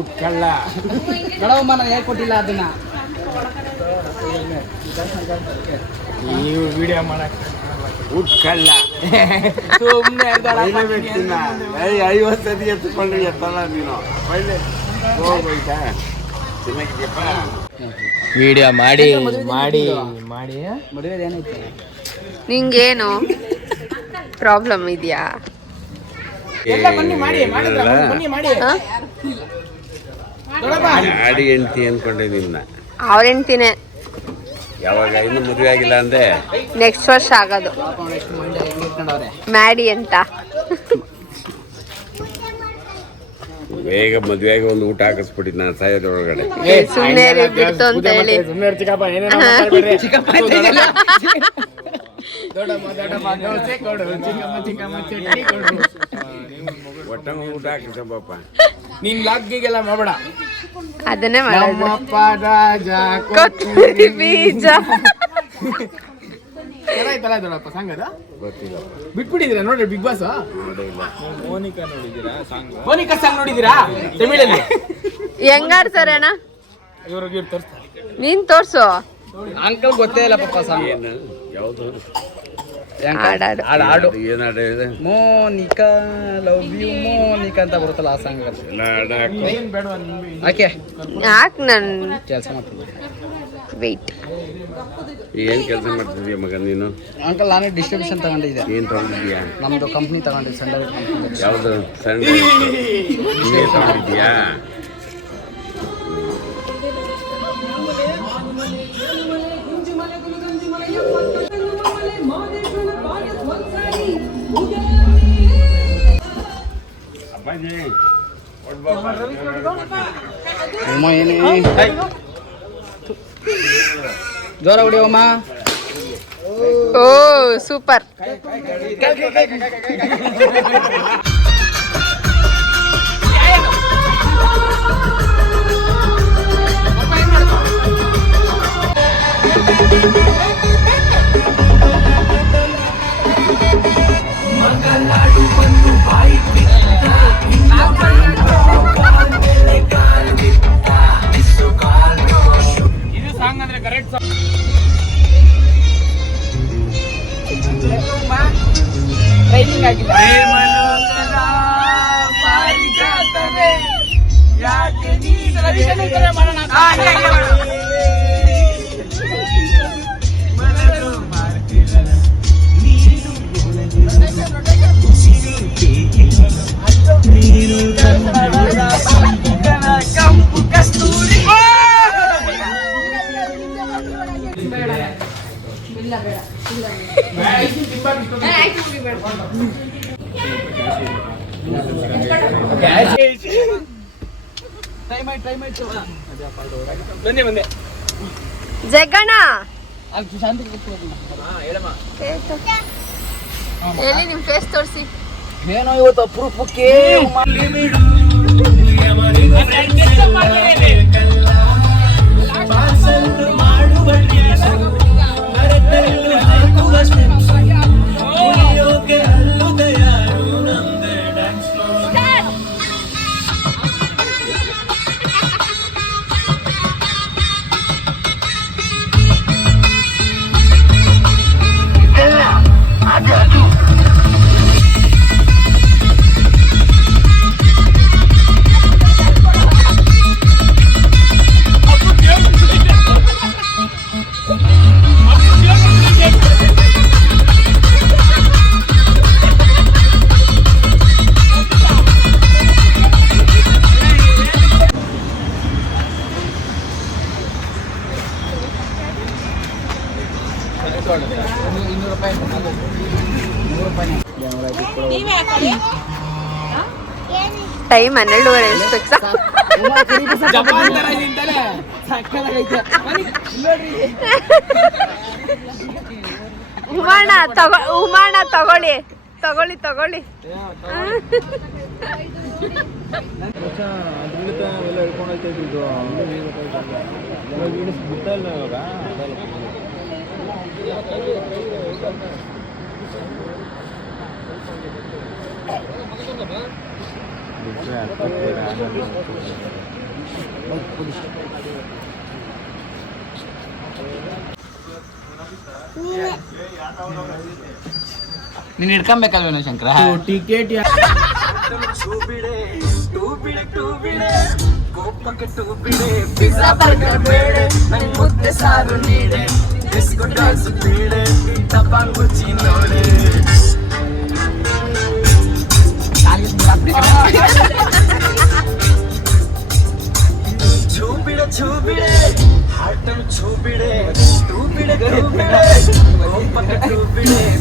ಉಟ್ಕಳ್ಳ ದೊಡವಮ್ಮ ನಾನು ಹೇಳ್ಕೊಟ್ಟಿಲ್ಲ ಅದನ್ನ. ನೀವು ವಿಡಿಯೋ ಮಾಡಕ್ ಉಟ್ಕಳ್ಳ ಸುಮ್ಮನೆ 50 ಸತಿ ಎತ್ಕೊಂಡ್ರೆ ಎತ್ತಲ್ಲ ನೀನು. ಒಳ್ಳೆ ಹೋಗ್ಬೇಕಾ ಚೆನ್ನಾಗಿದ್ಯಪ್ಪ. ವಿಡಿಯೋ ಮಾಡಿ ಮಾಡಿ ಮಾಡಿ ಮದುವೆ ಏನೈತೆ? ನಿಂಗೇನು ಪ್ರಾಬ್ಲಮ್ ಇದೆಯಾ? ಆಡಿ ಹೆಂಡ್ತಿ ಅನ್ಕೊಂಡೆ ನಿನ್ನ. ಅವ್ರ ಹೆಂಡ್ತಿನೇ. ಯಾವಾಗ ಇನ್ನು ಮದುವೆ ಆಗಿಲ್ಲ ಅಂದೆ? ನೆಕ್ಸ್ಟ್ ವರ್ಷ ಆಗೋದು ಮ್ಯಾಡಿ ಅಂತ. ಬೇಗ ಮದುವೆಗೆ ಒಂದು ಊಟ ಹಾಕಿಸ್ಬಿಡಿ ನಾನು ಸಾಯೋದ್ರೊಳಗಡೆ. ಸುಮ್ಮನೆ ಬಿಡ್ತು ಅಂತ ಹೇಳಿ. ಒಟ್ಟ ಊಟ ಹಾಕಿಸಪ್ಪ. ನೀನ್ ಲಾಗ್ಗೆಲ್ಲ ಮಾಡಬೇಡ. ಅದನ್ನೇ ಮಾಡೋದು. ಕೊತ್ತಂಬರಿ ಬೀಜ ಚೆನ್ನಾಯ್ತಲ್ಲ ದೊಡ್ಡಪ್ಪ ಸಾಂಗ್ ಅದು? ಗೊತ್ತಿಲ್ಲ. ಬಿಟ್ಬಿಟ್ಟಿದ್ದೀರಾ ನೋಡ್ರಿ ಬಿಗ್ ಬಾಸ್? ಮೋನಿಕಾ ನೋಡಿದ್ದೀರಾ ಸಾಂಗ್? ಮೋನಿಕಾ ಸಾಂಗ್ ನೋಡಿದ್ದೀರಾ ತಮಿಳಲ್ಲಿ? ಹೆಂಗಾಡ್ತಾರೆ ಅಣ್ಣ? ಇವ್ರಿಗೆ ತೋರಿಸ್ತಾರೆ. ನೀನ್ ತೋರ್ಸು. ಅಂಕಲ್ ಗೊತ್ತೇ ಇಲ್ಲ ಪಾಪ ಸಾಂಗ್. ಏನು ಯಾವುದು ಹಾಡಾಡು. ಹಾಡು ಏನು ಹಾಡು ಇದೆ? ಮೋನಿಕಾ ಲವ್ ಯು ಮೋನಿಕಾ ಅಂತ ಬರುತ್ತಲ್ಲ ಆ ಸಾಂಗ್. ಎಲ್ಲ ಹಾಡು ಹಾಕು. ಯಾಕೆ ಯಾಕೆ ನನ್ ಕೆಲಸ ಮಾಡ್ತೀನಿ? ವೆಯ್ಟ್. ಏನು ಕೆಲಸ ಮಾಡ್ತಿದ್ಯಾ ಮಗ ನೀನು? ಅಂಕಲ್ ನಾನೇ ಡಿಸ್ಟ್ರಿಬ್ಯೂಷನ್ ತಗೊಂಡಿದ್ದೆ. ಏನು ತಗೊಂಡಿದ್ಯಾ? ನಮ್ದು ಕಂಪ್ನಿ ತಗೊಂಡಿದ್ದೆ, ಸಂಡಲ್ ಕಂಪ್ನಿ. ಯಾವುದು ಸಣ್ಣ ನೀನೇ ತಗೊಂಡಿದ್ಯಾ? ಅಪ್ಪಾಜಿ ಅಮ್ಮ ಏನೇ ಜೋರ ಹೊಡಿಯಮ್ಮ. ಓ ಸೂಪರ್. ಇದು ಸಾಂಗ್ ಅಂದ್ರೆ ಕರೆಕ್ಟ್ ಸಾಂಗ್. ಟ್ರೈನಿಂಗ್ ಆಗಿಲ್ಲ. ಜಗಣ ಶಾಂತಿ ಹೇಳಿ ನಿಮ್ ಫೇಸ್ ತೋರಿಸಿ. ಏನೋ ಇವತ್ತು ಅಪರೂಪಕ್ಕೆ ಟೈಮ್ 12:30 ಎಷ್ಟಕ್ಕೆ ಉಮಾಣ ತಗೊಳ್ಳಿ ತಗೊಳ್ಳಿ ತಗೊಳ್ಳಿ. ನೀನು ಹಿಡ್ಕೊಬೇಕಲ್ವೇನೋ ಶಂಕರ ಟಿಕೆಟ್ ಪಿಜ್ಜಾ ಬರ್ಗರ್ ಬೇಡ ನನ್ ಮುದ್ದೆ ಸಾರು ನೀಡೆ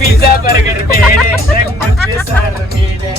ಪಿಜ್ಜಾ ಬರ್ಗರ್ ಬೇಡ ಮುದ್ದೆ ಸಾರು ನೀಡೆ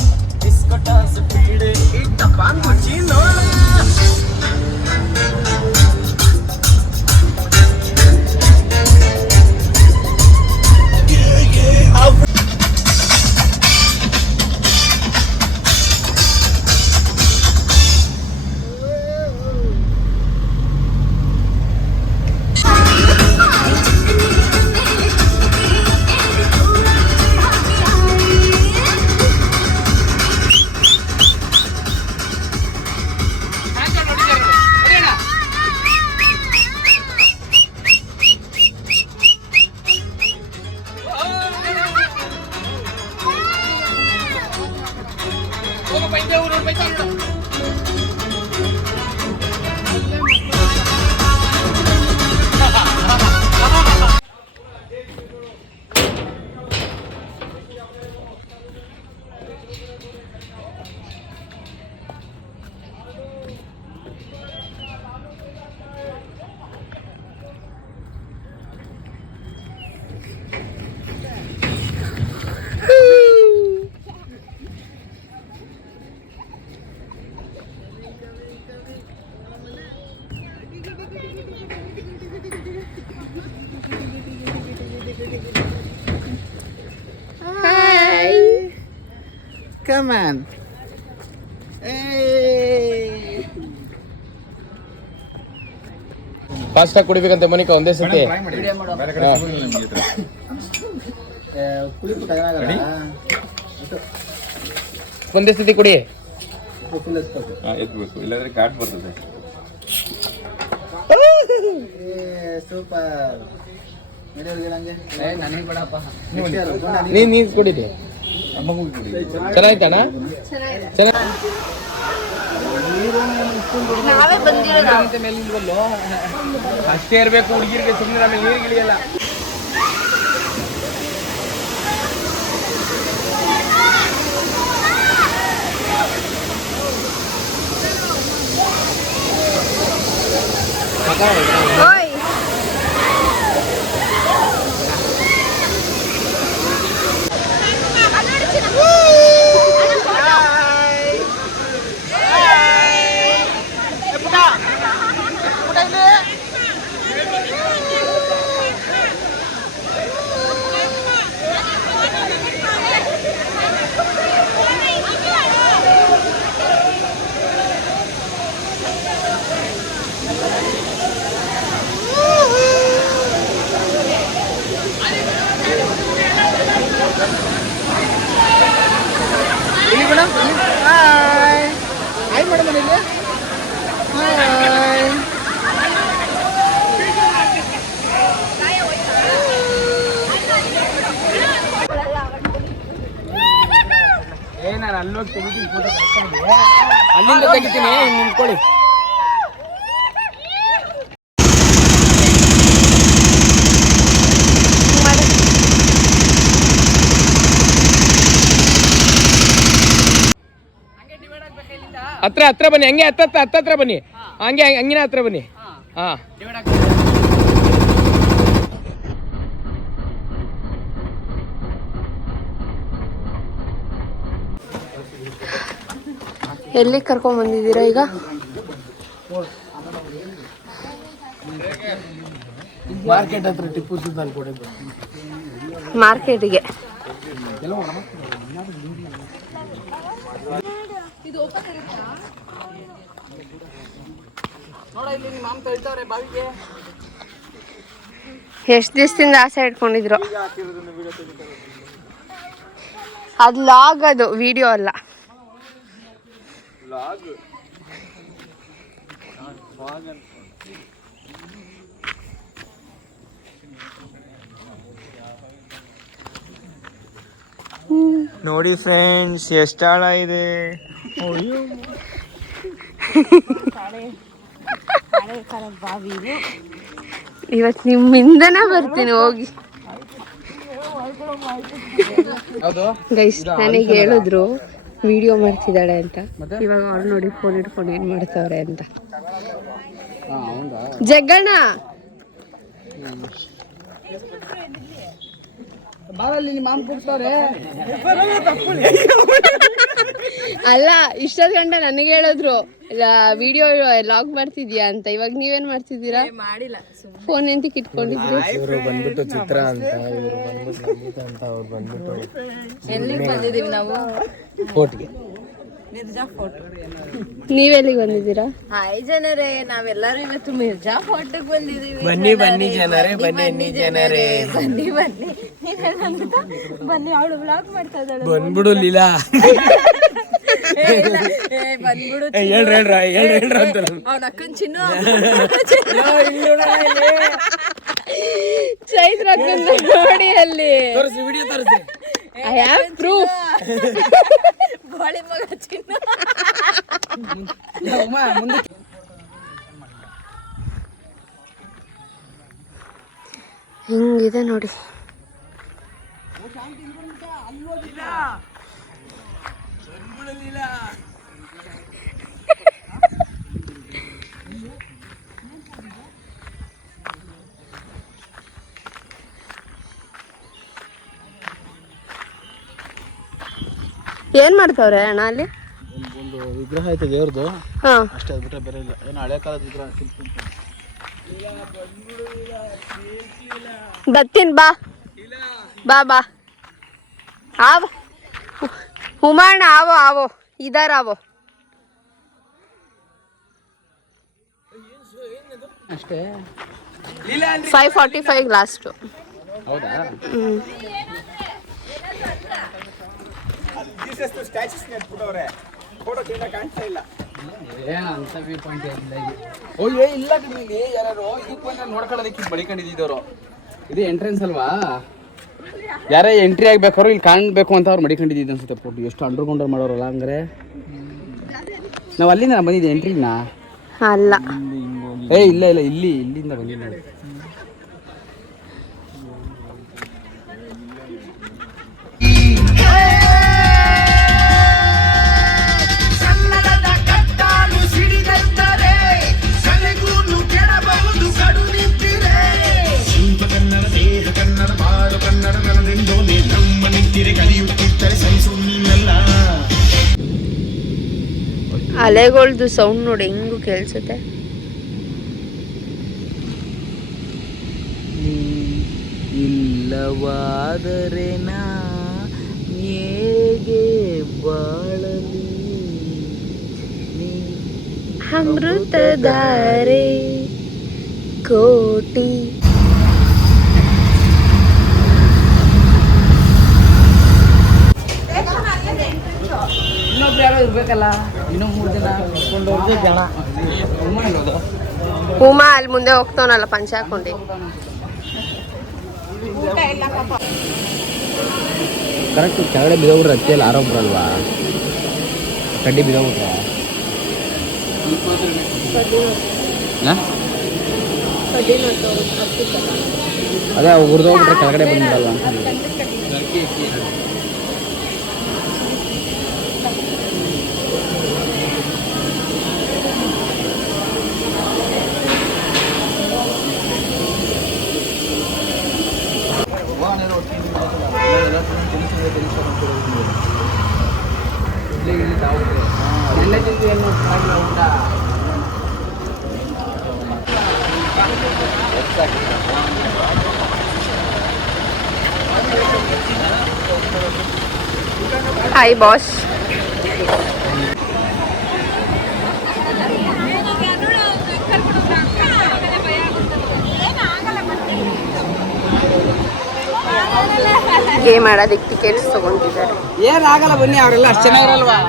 Come on. ಫಾಸ್ಟ್ ಆಗಿ ಕುಡಿಬೇಕಂತೆ ಮನಿಕ ಒಂದೇ ಸತಿ ಒಂದೇ ಸತಿ ಕುಡಿ ಎತ್ಬೇಕು ಇಲ್ಲಾಂದ್ರೆ ಕಾಟ್ ಬರ್ತದೆ. ಸೂಪರ್. ನೀನ್ ಕುಡಿದೆ ಚೆನ್ನಾಯ್ತಣ್ಣ ನಾವೇ ಬಂದಿರೋದು ಅಷ್ಟೇ ಇರ್ಬೇಕು ಹುಡುಗಿರಿಗೆ ಸುಮ್ಮನೆ ನಮಗೆ ನೀರ್ಗಿಳಿಯಲ್ಲ. ಓಯ್ ನಾನು ಅಲ್ಲೋಗಿ ತೆಗಿತೀನಿ ಫೋಟೋ ಅಲ್ಲಿಂದ ತೆಗಿತೀನಿ ನಿಂತ್ಕೊಳ್ಳಿ. ಹತ್ರ ಬನ್ನಿ, ಹಂಗೆ ಹತ್ತತ್ರ ಬನ್ನಿ, ಹಂಗೆ ಹಂಗಿನ ಹತ್ರ ಬನ್ನಿ. ಹಾ ಎಲ್ಲಿ ಕರ್ಕೊಂಡ್ ಬಂದಿದ್ದೀರಾ ಈಗ? ಮಾರ್ಕೆಟ್ ಹತ್ರ ಟಿಪ್ಪು ಸುಲ್ತಾನ್ ಕೊಡಿದ್ದು. ಮಾರ್ಕೆಟಿಗೆ ಎಷ್ಟು ದಿವಸದಿಂದ ಆಸೆ ಇಟ್ಕೊಂಡಿದ್ರು. ಅದು ಲಾಗ್, ಅದು ವಿಡಿಯೋ ಅಲ್ಲ. ಲಾಗ್ ನೋಡಿ ಫ್ರೆಂಡ್ಸ್ ಎಷ್ಟು ಆಳ ಇದೆ. ಇವತ್ತು ನಿಮ್ಮಿಂದನ ಬರ್ತೀನಿ ಹೋಗಿ. ಗೈಸ್ ನನಗೆ ಹೇಳಿದ್ರು ವಿಡಿಯೋ ಮಾಡ್ತಿದ್ದಾಳೆ ಅಂತ. ಇವಾಗ ಅವ್ರು ನೋಡಿ ಫೋನ್ ಇಟ್ಕೊಂಡು ಏನ್ ಮಾಡ್ತಾವ್ರೆ ಅಂತ. ಜಗ್ಗಣ್ಣ ಅಲ್ಲ, ಇಷ್ಟೊತ್ತು ಗಂಟೆ ನನಗೆ ಹೇಳಿದ್ರು ವಿಡಿಯೋ ಲಾಗ್ ಮಾಡ್ತಿದ್ಯಾ ಅಂತ. ಇವಾಗ ನೀವೇನ್ ಮಾಡ್ತಿದ್ದೀರಾ? ಮಾಡಿಲ್ಲ, ಫೋನ್ ಎಂತಕ್ಕೆ ಇಟ್ಕೊಂಡಿದ್ರಿ? ಇವರು ಬಂದ್ಬಿಟ್ಟು ಚಿತ್ರ ಅಂತ, ಇವರು ಬಂದ್ಬಿಟ್ಟು ನಮಿತಾ ಅಂತ, ಅವ್ರು ಬಂದ್ಬಿಟ್ಟು ಎಲ್ಲಿಗೆ ಬಂದಿದೀವಿ ನಾವು? ಫೋರ್ಟ್ಗೆ. ಮಿರ್ಜಾ ಫೋರ್ಟ್. ನೀವೆಲ್ಲಿಗೆ ಬಂದಿದ್ದೀರಾ? ಹಾಯ್ ಜನರೇ, ನಾವೆಲ್ಲರೂ ಇವತ್ತು ಮಿರ್ಜಾ ಫೋರ್ಟ್ಗೆ ಬಂದಿದೀವಿ. ಬನ್ನಿ ಬನ್ನಿ ಜನರೇ, ಬನ್ನಿ ಜನರೇ, ಬನ್ನಿ ಬನ್ನಿ. ಬನ್ನಿ, ಅವಳು ಬ್ಲಾಗ್ ಮಾಡ್ತಾ ಇದ್ದಾಳೆ. ಬಂದ್ಬಿಡು ಲೀಲಾ. ಬಂದ್ಬಿಡು ಹೇಳ್ರ ಅಂತ ಅವ್ನ ಅಕ್ಕನ್ ಚಿನ್ನು. ಚೈತ್ರ ನೋಡಿ ಅಲ್ಲಿ ತೋರಿಸಿ, ವಿಡಿಯೋ ತೋರಿಸಿ. I have proof. ಗೋಳಿ ಮಗ ಚಿನ್ನು. ಹಿಂಗಿದೆ ನೋಡಿ. ಏನ್ ಮಾಡ್ತಾವ್ರೆ ಅಣ್ಣ ಅಲ್ಲಿ? ಒಂದು ವಿಗ್ರಹ ಐತೆ ದೇವ್ರದ್ದು, ಹಾ ಅಷ್ಟೇ, ಅದು ಬಿಟ್ರೆ ಬೇರೆ ಇಲ್ಲ. ಏನು ಹಳೆ ಕಾಲದ ವಿಗ್ರಹ. ಬರ್ತೀನಿ, ಬಾ ಬಾ ಬಾ. ಆವ ಹುಮಾಣ, आवो आवो इधर आवो. ಅಷ್ಟೇ. 5:45 ಲಾಸ್ಟ್. ಹೌದಾ? ಇಲ್ಲ ಕಣ್ಣಿಲ್ಲಿ ಯಾರು ಇದಕ್ಕೆ ಬಂದ್ರೆ ನೋಡ್ಕೊಳ್ಳೋದಕ್ಕೆ ಮಡಿಕೊಂಡಿದ್ದವರು. ಇದು ಎಂಟ್ರೆನ್ಸ್ ಅಲ್ವಾ? ಯಾರೇ ಎಂಟ್ರಿ ಆಗ್ಬೇಕಾದ್ರು ಇಲ್ಲಿ ಕಾಣಬೇಕು ಅಂತ ಅವ್ರು ಮಡಿಕೊಂಡಿದ್ದು ಅನ್ಸುತ್ತೆ. ಫೋಟೋ ಎಷ್ಟು ಅಂಡರ್ಗ್ರೌಂಡ್ ಮಾಡೋರಲ್ಲ. ಹಂಗಾರೆ ನಾವು ಅಲ್ಲಿಂದ ಬಂದಿದ್ದೆ ಎಂಟ್ರಿನ. ಅಲ್ಲ, ಇಲ್ಲ ಇಲ್ಲಿಂದ ಬಂದಿದ್ದು ನೋಡಿ. ಅಲೆಗಳ್ದು ಸೌಂಡ್ ನೋಡಿ ಹೆಂಗು ಕೇಳಿಸುತ್ತೆ. ಇಲ್ಲವಾದರೆ ನಾ ಹೇಗೆ ಬಾಳಲಿ, ಅಮೃತಧಾರೆ ಕೋಟಿ. ಇನ್ನೊಬ್ರು ಯಾರೋ ಇರ್ಬೇಕಲ್ಲ, ಇನ್ನೊಂದು 3 ಜನ ಕರ್ಕೊಂಡವ್ರಿಗೆ ಜನ. ಉಮಾ ಅಲ್ಲಿ ಮುಂದೆ ಹೋಗ್ತಾವನಲ್ಲ ಪಂಚ ಹಾಕೊಂಡು. ಕರೆಕ್ಟ್ ಕೆಳಗಡೆ ಬಿದ್ದೋಗ್ರೆ ಹತ್ತಿಯಲ್ಲಿ ಆರೋಗ್ರಲ್ವಾ? ಕಡ್ಡಿ ಬಿದ್ದೋಗ್ರೆ ಅದೇ ಹುರಿದೋಗ್ಬಿಟ್ರೆ ಕೆಳಗಡೆ ಬಂದ್ಬಿಡಲ್ವಾ ಅಂತ. Hi boss. ಗೇಮ್ ಆಡೋದಕ್ಕೆ ಟಿಕೆಟ್ಸ್ ತಗೊಂಡಿದ್ದಾರೆ. ಏನಾಗಲ್ಲ ಬನ್ನಿ, ಅವರೆಲ್ಲ ಅಷ್ಟು ಚೆನ್ನಾಗಿರಲ್ವಾ?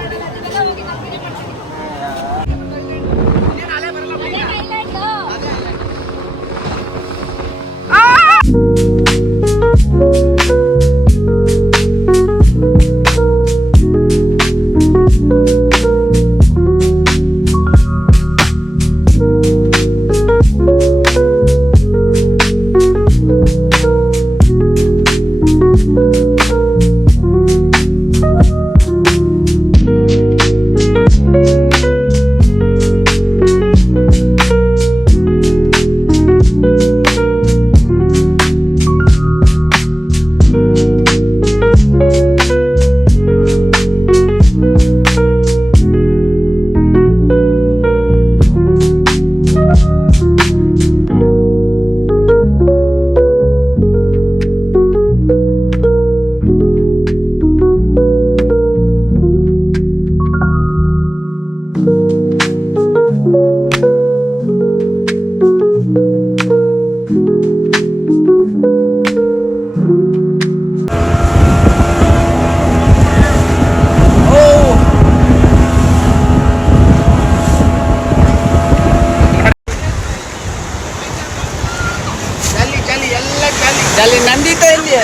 ಅಲ್ಲಿ ನಂದಿತ ಇಲ್ಲಿ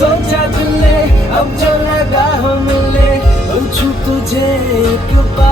सोचा तुमने अब जो लगा हो मिले पूछूं तुझे एक बार